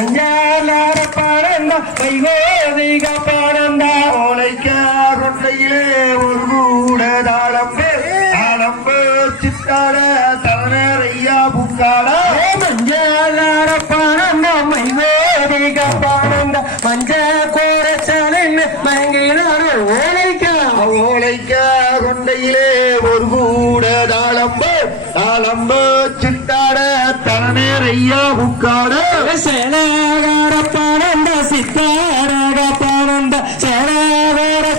பானந்த மஞ்சளார பானந்த மைகோதிக பானந்த ஓலைக்க கொண்டையிலே ஒரு கூட தாளம்பு தாளம்பு சித்தாட தலனர் ஐயா புக்காட மஞ்சளார பானந்த மைகோதிக பானந்த மஞ்ச கோரச்சலின் மங்கினார் ஓலைக்கா. ஓலைக்க கொண்டையிலே ஒரு கூட ஐயா புக்காட சேனாகார பானந்த சித்தாரக பானந்த சேனாகார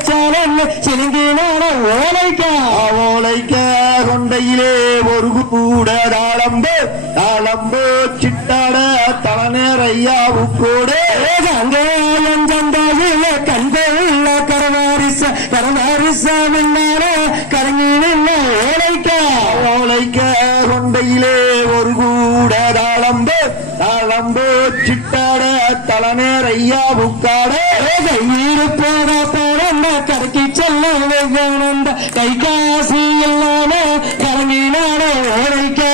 சலன் சிலுங்கினார் ஓலைக்கா. ஓலைக்க கொண்டையிலே ஒரு கூட தாளம்பு தாளம்பு சித்தாட தலனர் ஐயா புக்கோட சந்தாயில கண்புள்ள கரவாரிச கரவாரிச முன்னால கரங்கின ஓலைக்கா. ஓலைக்க கொண்டையிலே ஒரு கூட தாளம்பு தாளம்பு சிட்டாட தலனர் ஐயா புக்காட கையில் போக போன கரைக்கு செல்ல வேகானந்த கை காசு இல்லாம கரங்கினான ஓலைக்கா.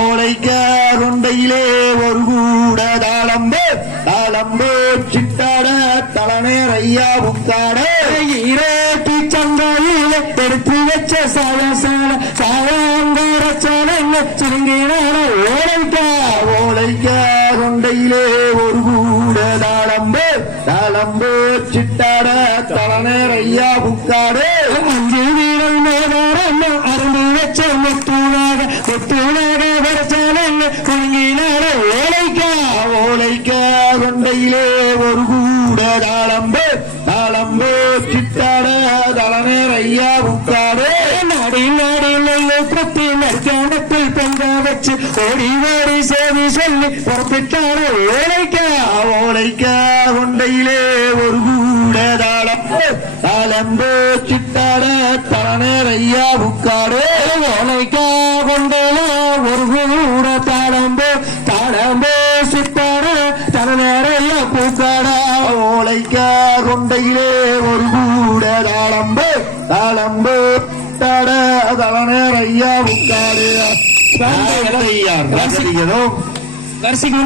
ஓலைக்க கொண்டையிலே ஒரு கூட தாளம்பு தாளம்பு சிட்டாட தலனர் ஐயா புக்காட சாய சால சாயங்கார சலன் சிலுங்கினான ஓலைக்கா ஓலைக்க கொண்டையிலே ஒரு கூட தாளம்பு தாளம்பு சிட்டாட தலனர் ஐயா புக்காடு அஞ்சு வீரல் மேதாரம் அருந்து வச்ச முத்துனாக முத்துனாக வரச்சாலன் குலுங்கினான ஓலைக்கா ஓலைக்க கொண்டையிலே ஒரு கூட தாளம்பு தாளம்பு சித்தாட தலனர் ஐயா புக்காடு வச்சு ஓடி ஓடி சேதி சொல்லி புறப்பட்டான ஓலைக்கா ஓலைக்கா கொண்டையிலே ஒரு கூட தாளம்பு தாளம்பு சித்தாட தலனர் ஐயா புக்காடு ஓலைக்கா கொண்டல ஒரு கூட தாளம்போ தாளம்போ சிட்டாட தன நேரைய பூக்காடா. ஓலைக்கா கொண்டையிலே ஒரு கூட தாளம்போ தாளம்போ சித்தாட தலனர் உட்காரு புக்காடு ஐயா ரசிகரும் வரிசைக்கு